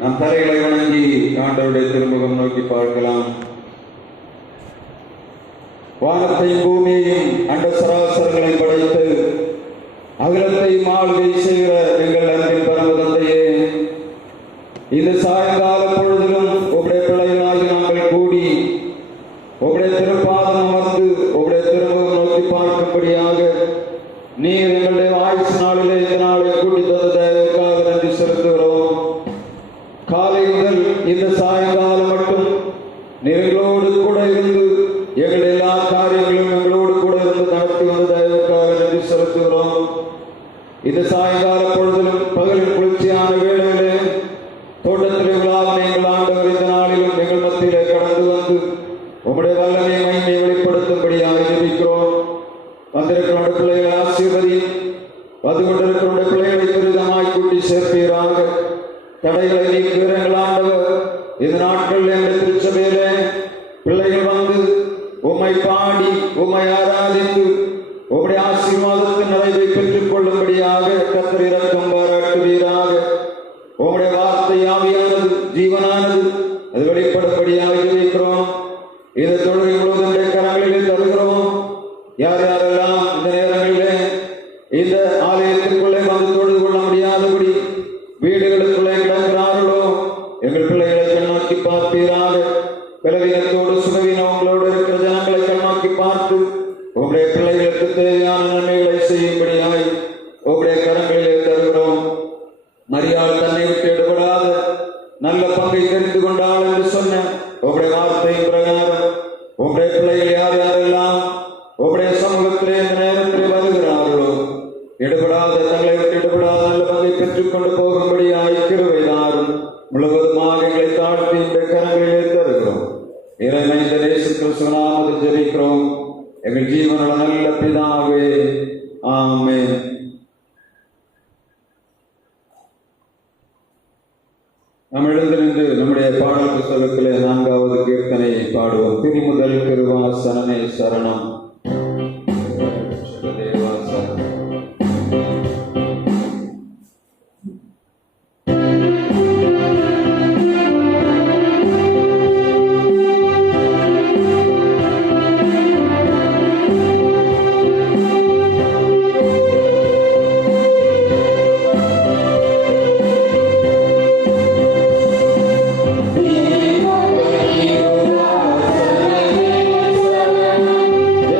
நம் தலைகளை வணங்கி ஆண்டவருடைய திருமுகம் நோக்கி பார்க்கலாம். வானத்தையும் பூமியையும் அண்ட சராசரங்களை படைத்து அகிலத்தை ஆளுகை செய்கிற எங்கள் அன்பின் பரம தந்தையே, இந்த சாயங்கால பொழுதிலும் உடைய பிள்ளைகளாகி நாங்கள் கூடி உடைய திருப்பாதம் அமர்ந்து உடைய திருமுகம் நோக்கி பார்க்கும்படியாக நீர் எங்களுடைய ஆயுசு நாளிலே இந்த நாளை கூட்டி தந்ததற்காக நன்றி செலுத்துகிறோம். காலை முதல் இந்த சாயங்காலம் மட்டும் நீங்களோடு கூட இருந்து எங்கள் எல்லா காரியங்களும் எங்களோடு கூட இருந்து நடத்தி வந்ததற்காக நன்றி செலுத்துகிறோம். இந்த சாயங்கால பொழுதிலும் பகலின் குளிர்ச்சியான வேளையிலே தோட்டத்திலே உலாவின எங்கள் ஆண்டவர் இந்த நாளிலும் எங்கள் மத்தியிலே கடந்து வந்து உங்களுடைய வல்லமை மகிமை வெளிப்படுத்தும்படியாக ஜெபிக்கிறோம். வந்திருக்கிற பிள்ளைகளை ஆசீர்வதி, வந்து கொண்டிருக்கிற பிள்ளைகளை துரிதமாய் கூட்டி சேர்ப்பீராக. தடைகளை நீக்குகிற எங்கள் ஆண்டவர் இந்த நாட்கள் எங்கள் திருச்சபையிலே பிள்ளைகள் வந்து உம்மை பாடி உம்மை ஆராதித்து உம்முடைய ஆசீர்வாதத்தின் நிறைவை பெற்றுக் கொள்ளும்படியாக கர்த்தர் இரக்கம் பாராட்டுவீராக. உம்முடைய வார்த்தை ஆவியானது ஜீவனானது அது வெளிப்படும்படியாக ஜெபிக்கிறோம். இந்த தொழுகை முழுவதும் கரங்களிலே தருகிறோம். யார் யாரெல்லாம் இந்த நேரங்களிலே இந்த ஆலயத்திற்குள்ளே வந்து தொழுது கொள்ள முடியாதபடி வீடுகளுக்குள்ளே கிடக்கிறார்களோ எங்கள் பிள்ளைகளை கண்ணோக்கி பார்ப்பீராக. பலவீனத்தோடு சுகவீனங்களோடு இருக்கிற ஜனங்களை கண்ணோக்கி பார்த்து உங்களுடைய பிள்ளைகளுக்கு தேவையான நன்மைகளை செய்யும்படியாய் உங்களுடைய கரங்களிலே தருகிறோம். மரியாள் தன்னை விட்டு எடுபடாத நல்ல பங்கை தெரிந்து கொண்டாள் என்று சொன்ன உங்களுடைய வார்த்தையின் பிரகாரம் உங்களுடைய பிள்ளைகள் யார் யாரெல்லாம் உங்களுடைய சமூகத்திலே இந்த நேரத்தில் வருகிறார்களோ எடுபடாத தங்களை விட்டு எடுபடாத நல்ல பங்கை பெற்றுக் கொண்டு போகும்படியாய் கிருபை தாரும். முழுவதுமாக எங்களை தாழ்த்தி இந்த கரங்களிலே தருகிறோம். இறைமை இந்த இயேசு கிறிஸ்து நாமத்தில் ஜெபிக்கிறோம் எங்கள் ஜீவனுள்ள நல்ல பிதாவே, ஆமென். நாம் எழுந்திருந்து நம்முடைய பாடல் புத்தகத்திலே 4வது கீர்த்தனையை பாடுவோம். திருமுதல் திருவாசனமே சரணம். Yeah.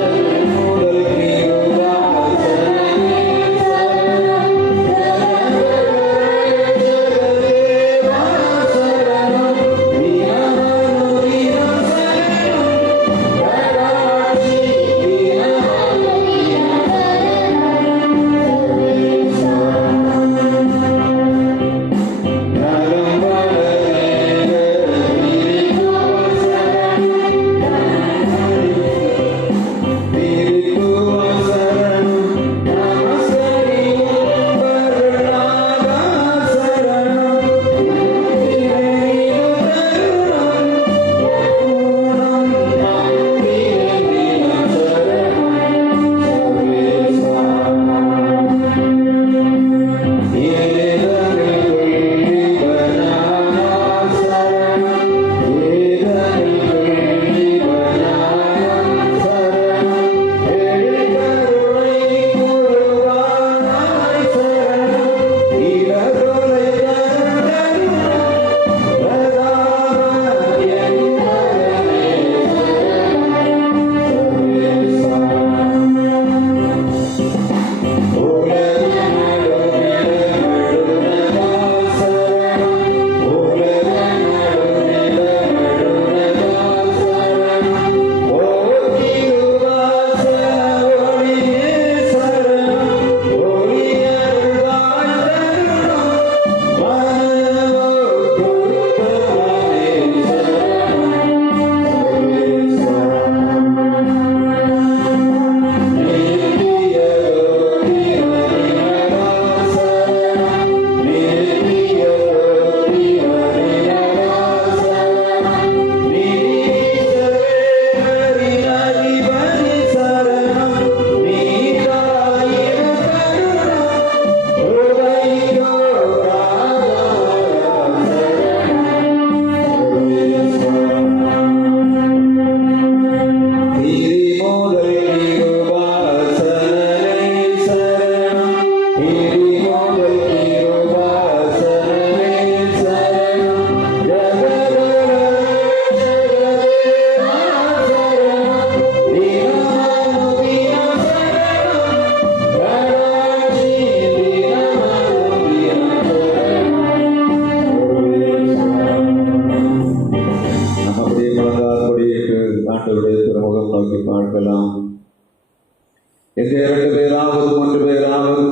எங்கே 2 பேராவது 3 பேராவது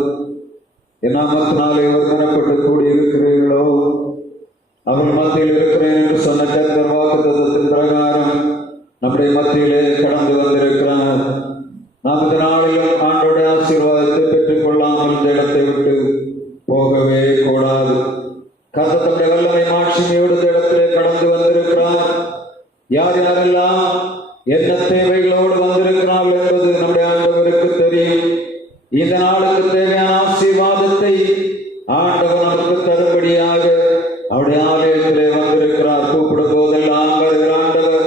என் நாமத்தினாலே ஒருமனப்பட்டு கூடி இருக்கிறீர்களோ அவர்கள் மத்தியில் இருக்கிறேன் என்று சொன்ன கர்த்தர் வாக்குத்தத்தத்தின் பிரகாரம் நம்முடைய மத்தியிலே கடந்து வந்திருக்கிறார். நாம் இந்த நாளிலும் ஆண்டோடைய ஆசீர்வாதத்தை பெற்றுக் கொள்ளாமல் இந்த இடத்தை விட்டு போகவே கூடாது. கர்த்தர் தம்முடைய வல்லமை மாட்சிமையோடு இந்த இடத்திலே கடந்து வந்திருக்கிறார். யார் யாரெல்லாம் என்ன தேவைகளோடு வந்திருக்கிறார்கள் என்பது நம்முடைய ஆண்டவருக்கு தெரியும். இந்த நாளுக்கு தேவையான ஆசீர்வாதத்தை ஆண்டவர் நமக்கு தரும்படியாக அவருடைய ஆலயத்திலே வந்திருக்கிறார். கூப்பிடும் போதெல்லாம் வருகிற ஆண்டவர்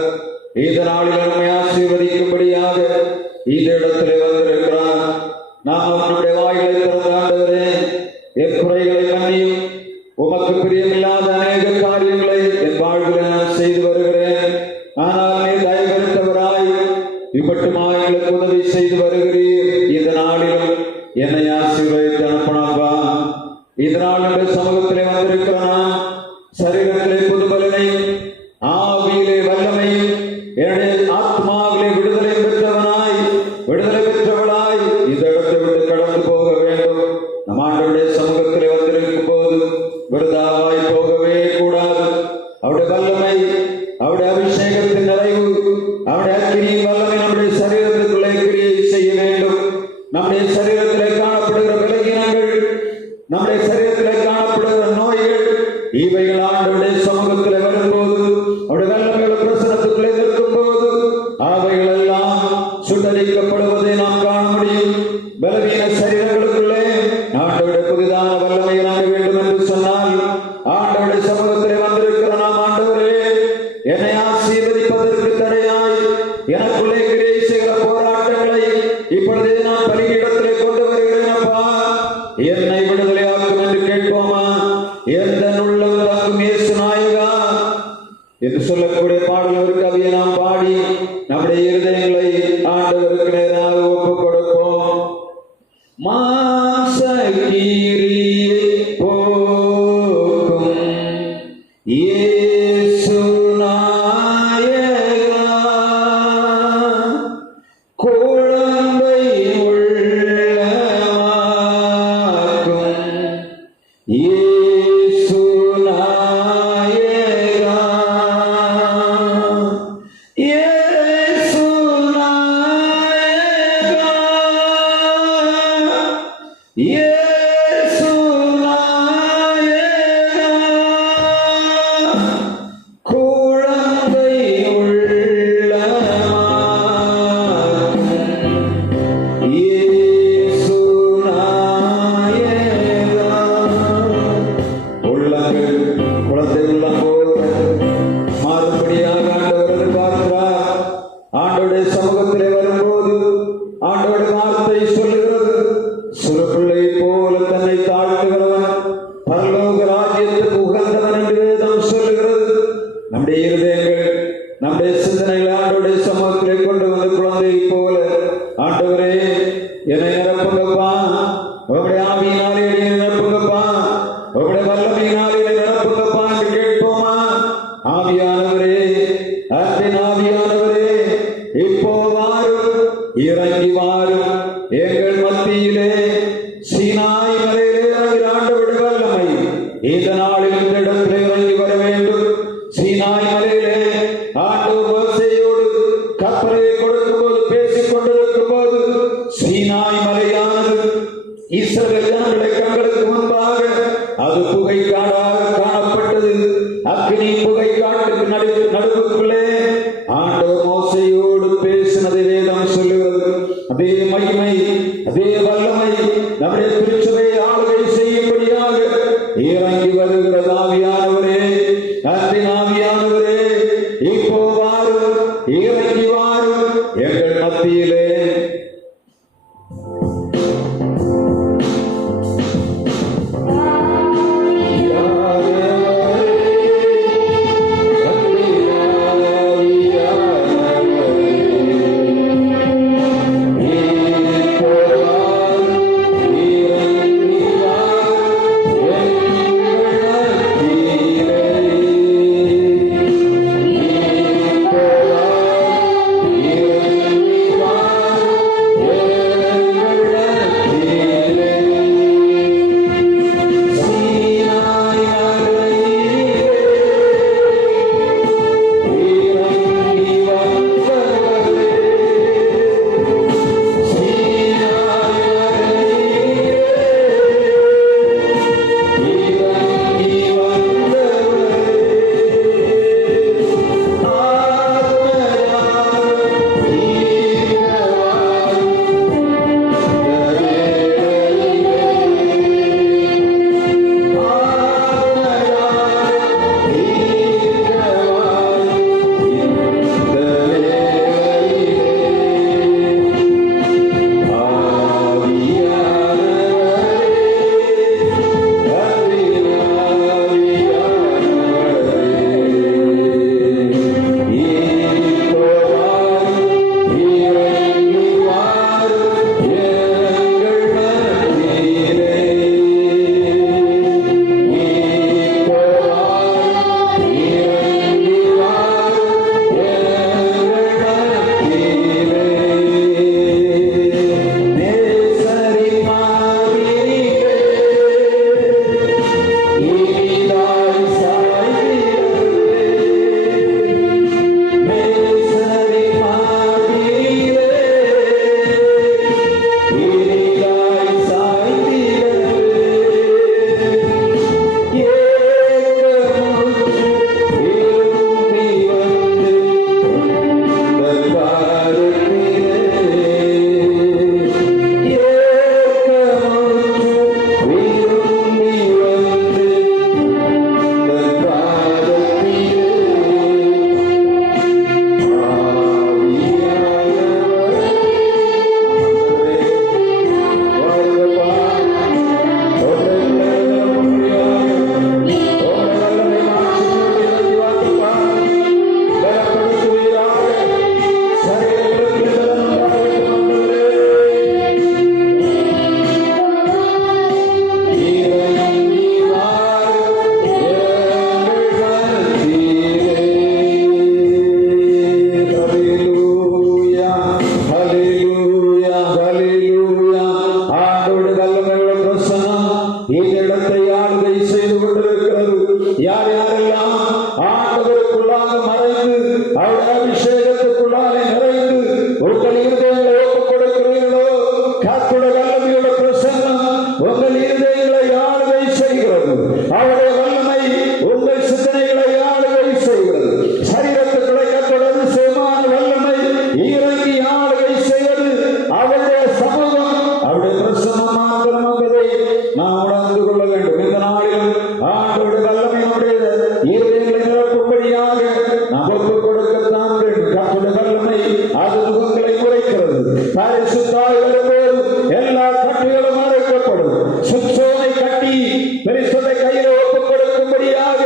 இந்த நாளில் நம்மை ஆசீர்வதிக்கும்படியாக இந்த இடத்திலே வந்திருக்கிறார். நாம் நம்முடைய வாய்களை திறந்த ஆண்டவரே என் குறைகளை மன்னியும். உமக்கு பிரியமில்லாத அநேக காரியங்களை என் வாழ்வில் நான் செய்து வருகிறேன். ஆனால் நீ தயவருத்தவராய் இப்பட்டுமாய் எங்களுக்கு உதவி செய்து வருகிறீர். இந்த நாளிலும் என்னை ஆசீர்வதித்து அனுப்பினாப்பா. இந்த நாள் சமூகத்திலே வந்திருக்கிறான். சரீரத்திலே புதுபலனை, ஆவியிலே வல்லமையும், என்னுடைய ஆத்மாவிலே விடுதலை பெற்றவனாய் விடுதலை பெற்றவளாய் இந்த இடத்தை விட்டு கடந்து போக வேண்டும். நம் ஆண்டவருடைய சமூகத்திலே வந்திருக்கும் போது விருதாவாய் போகவே கூடாது. அவருடைய வல்லமை, அவருடைய அபிஷேகத்தின் நிறைவு, அவருடைய அக்கினியின் வல்லமை நம்முடைய சரீரத்திற்குள்ளே கிரியை செய்ய வேண்டும். நம்முடைய சரீரத்திலே காணப்படுகிற விலகினங்கள், நம்முடைய சரீரத்திலே காணப்படுகிற நோய்கள், இவைகள் ஆண்டவருடைய சமூகத்திலே வரும்போது, அவருடைய வல்லமையோட பிரசனத்துக்குள்ளே நிற்கும் போது அவைகள் எல்லாம் சுட்டரிக்கப்படுவதை நாம் காண முடியும். பலவீன சரீரங்களுக்குள்ளே ஆண்டவருடைய புதிதான வல்லமையை நாட வேண்டும் என்று சொன்னால் ஆண்டவருடைய சமூகத்திலே வந்திருக்கிற நாம் ஆண்டவரே என்னை ஆசீர்வதிப்பதற்கு தடையாய் எனக்குள்ளே கிரியை செய்கிற போராட்டங்களை இப்பொழுதே நான் பலியிடத்திலே கொண்டு வருகிறேன். அப்பா, என்னை விடுதலையாக்கும் என்று கேட்போமா? எந்த உள்ளம் தாங்கும் இயேசு நாயகா என்று சொல்லக்கூடிய பாடல் ஒரு கவியை நாம் பாடி நம்முடைய இருதயங்களை ஆண்டவருக்கு நேராக ஒப்புக் கொடுப்போம். மாசகிரியை போக்கும் இயேசு நாயகா, குழந்தை உள்ளமாக்கும் இயேசு நாயகா, இயேசு நாயகா, இயேசு நாயகா, குழந்தை உள்ளமாக்கும் இயேசு நாயகா. உள்ளங்கள் குழந்தை உள்ளம் போல மாறுபடியாக ஆண்டவர் எதிர்பார்க்கிறார். ஆண்டவருடைய சமூகத்திலே வரும்போது ஆண்டவருடைய வார்த்தை சொல்லுகிறது, சிறு பிள்ளை போல தன்னை தாழ்த்துகிறவன் பரலோக ராஜ்யத்துக்கு உகந்தவன் என்று வேதம் சொல்லுகிறது. நம்முடைய இருதயங்கள், நம்முடைய சிந்தனைகளை ஆண்டவருடைய சமூகத்திலே கொண்டு வந்து குழந்தையை போல ஆண்டவரே என்னை நிரப்புங்கப்பா, உங்களுடைய ஆவியினாலே என்னை நிரப்புங்கப்பா, உங்களுடைய வல்லமையினாலே என்னை நிரப்புங்கப்பா என்று கேட்போமா? ஆவியானவரே, அன்பின் ஆவியானவரே, இப்போ வாரும், இறங்கி வாரும் எங்கள் மத்தியிலே. சீனாய் மலையிலே இறங்கிற ஆண்டவருடைய வல்லமை இந்த நாளில் இந்த இடத்திலே இறங்கி வர வேண்டும். சீனாய் மலையிலே ஆண்டவர் மோசேயோடு கற்பனையை கொடுக்கும் போது, பேசிக் கொண்டிருக்கும் போது சீனாய் மலையானது இஸ்ரவேல் ஜனங்களுடைய கண்களுக்கு முன்பாக அது புகை காடாக காணப்பட்டது. அக்கினி புகை காட்டுக்கு நடுவுக்குள்ளே ஆண்டவர் மோசேயோடு பேசினதை வேதம் சொல்லுகிறது. அதே மகிமை, அதே வல்லமை நம்முடைய திருச்சபையை ஆளுகை செய்யும்படியாக இறங்கி வருகிறது. ஆவியானவரே, அன்பின் ஆவியானவரே, இப்போ வாரும், இறங்கி வாரும் எங்கள் மத்தியிலே. யாரே யார் யாரெல்லாம் ஆண்டவருக்குள்ளாக மறைந்து அவருடைய அபிஷேகத்துக்குள்ளாக நிறைந்து உங்கள் இருதயங்களை ஒப்புக் கொடுக்கிறீர்களோ, கர்த்தருடைய வல்லமையோட பிரசன்னம் உங்கள் இருதயங்களை ஆளுகை செய்கிறது. அவருடைய வல்லமை உங்கள் சிந்தனைகளை ஆளுகை செய்கிறது. சரீரத்துக்குள்ளே கர்த்தருடைய அதிசயமான வல்லமை இறங்கி ஆளுகை செய்வது அவருடைய சமூகம், அவருடைய பிரசன்னம் மாத்திரம் என்பதை நாம் உணர்ந்து கொள்ள வேண்டும். இந்த நாளில் ஆண்டவருடைய வல்லமையினுடைய இருதயங்களை நிரப்பும்படியாக நாம் ஒப்புக் கொடுக்கத்தான் வேண்டும். கர்த்தருடைய வல்லமை அது முகங்களை முறைக்கிறது. பரிசுத்தாய் வரும்போது எல்லா கட்டுகளும் அழைக்கப்படும். சுற்றோனை கட்டி பரிசுத்த கையில ஒப்புக் கொடுக்கும்படியாக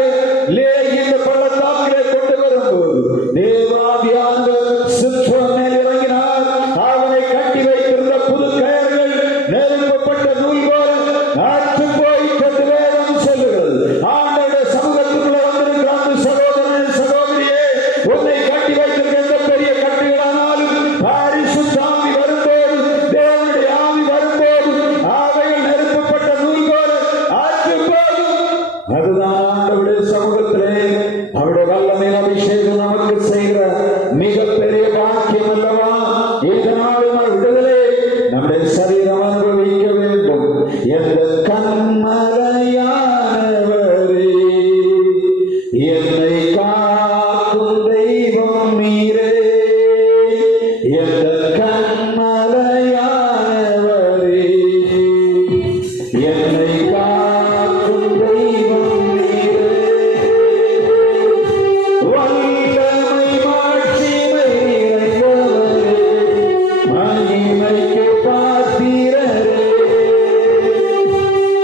இந்த பள்ளத்தாக்கிலே கொண்டு வரும்போது தேவாவியானவர் சுற்றோன் மேல் இறங்கினார். அவனை கட்டி வைத்திருந்த புது கயர்கள் நெருப்பப்பட்ட நூல் போல அற்று போயிட்டது வேதம் சொல்லுகிறது. ஆண்டவருடைய சமூகத்துக்குள்ள வந்திருக்கிற அந்த சகோதரன் சகோதரியே, உன்னை கட்டி வைத்திருக்கிற பெரிய கட்டுகளானாலும் பரிசுத்த ஆவி வரும்போது, தேவனுடைய ஆவி வரும்போது அவைகள் நெருப்பப்பட்ட நூல் போல அற்று போகும். அதுதான் ஆண்டவருடைய சமூகத்திலே அவருடைய வல்லமையின் அபிஷேகம் நமக்கு செய்கிற மிகப்பெரிய பாக்கியம் அல்லவா? இதனால் விடுதலை நம்முடைய சரீரம் அனுபவிக்க வேண்டும். எந்த கண்மலையானவரே, என்னை காக்கும் தெய்வம் நீரே. எந்த கண்மலையானவரே, என்னை காக்கும் தெய்வம் நீரே. வல்லமை மாட்சிமை நிறைந்தவரே, மகிமைக்கு பாத்திரரே.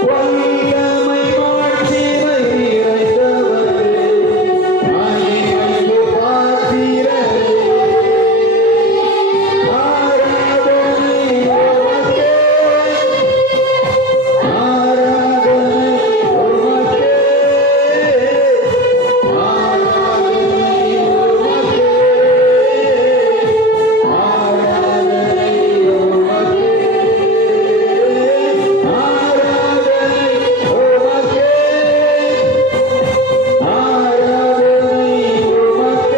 வல்லமை மாட்சிமை நிறைந்தவரே, மகிமைக்கு பாத்திரரே. ஆராதனை உமக்கே, ஆராதனை உமக்கே, ஆராதனை உமக்கே, ஆராதனை உமக்கே, ஆராதனை உமக்கே, ஆராதனை உமக்கே,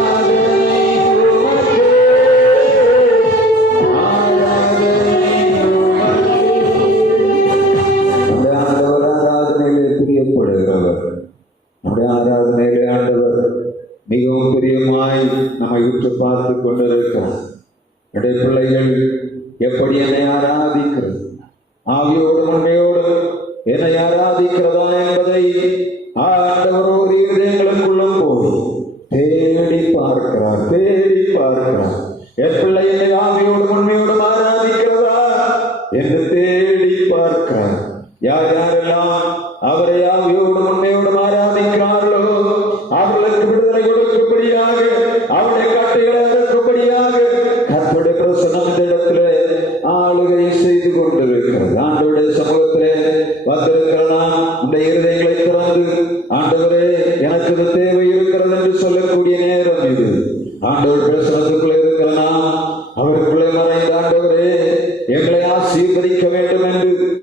ஆராதனை உமக்கே, ஆராதனை உமக்கே. நம்முடைய ஆண்டவர் ஆராதனையிலே பிரியப்படுகிறவர். நம்முடைய ஆராதனையிலே ஆண்டவர் மிகவும் பிரியமாய் நம்மை உற்று பார்த்து கொண்டிருக்கிறார். என்னுடைய பிள்ளைகள் எப்படி என்னை ஆராதிக்கிறது, ஆவியோடு உண்மையோடு என்னை ஆராதிக்கிறதா என்பதை ஆண்டவர் ஒரு இருதயங்களுக்குள்ளும் போய் தேடி பார்க்கிறார், தேடி பார்க்கிறார். என் பிள்ளை என்னை ஆவியோடு உண்மையோடும் ஆராதிக்கிறதா என்று தேடி பார்க்கிறார். யார் யாரெல்லாம் அவரை ஆவியோடு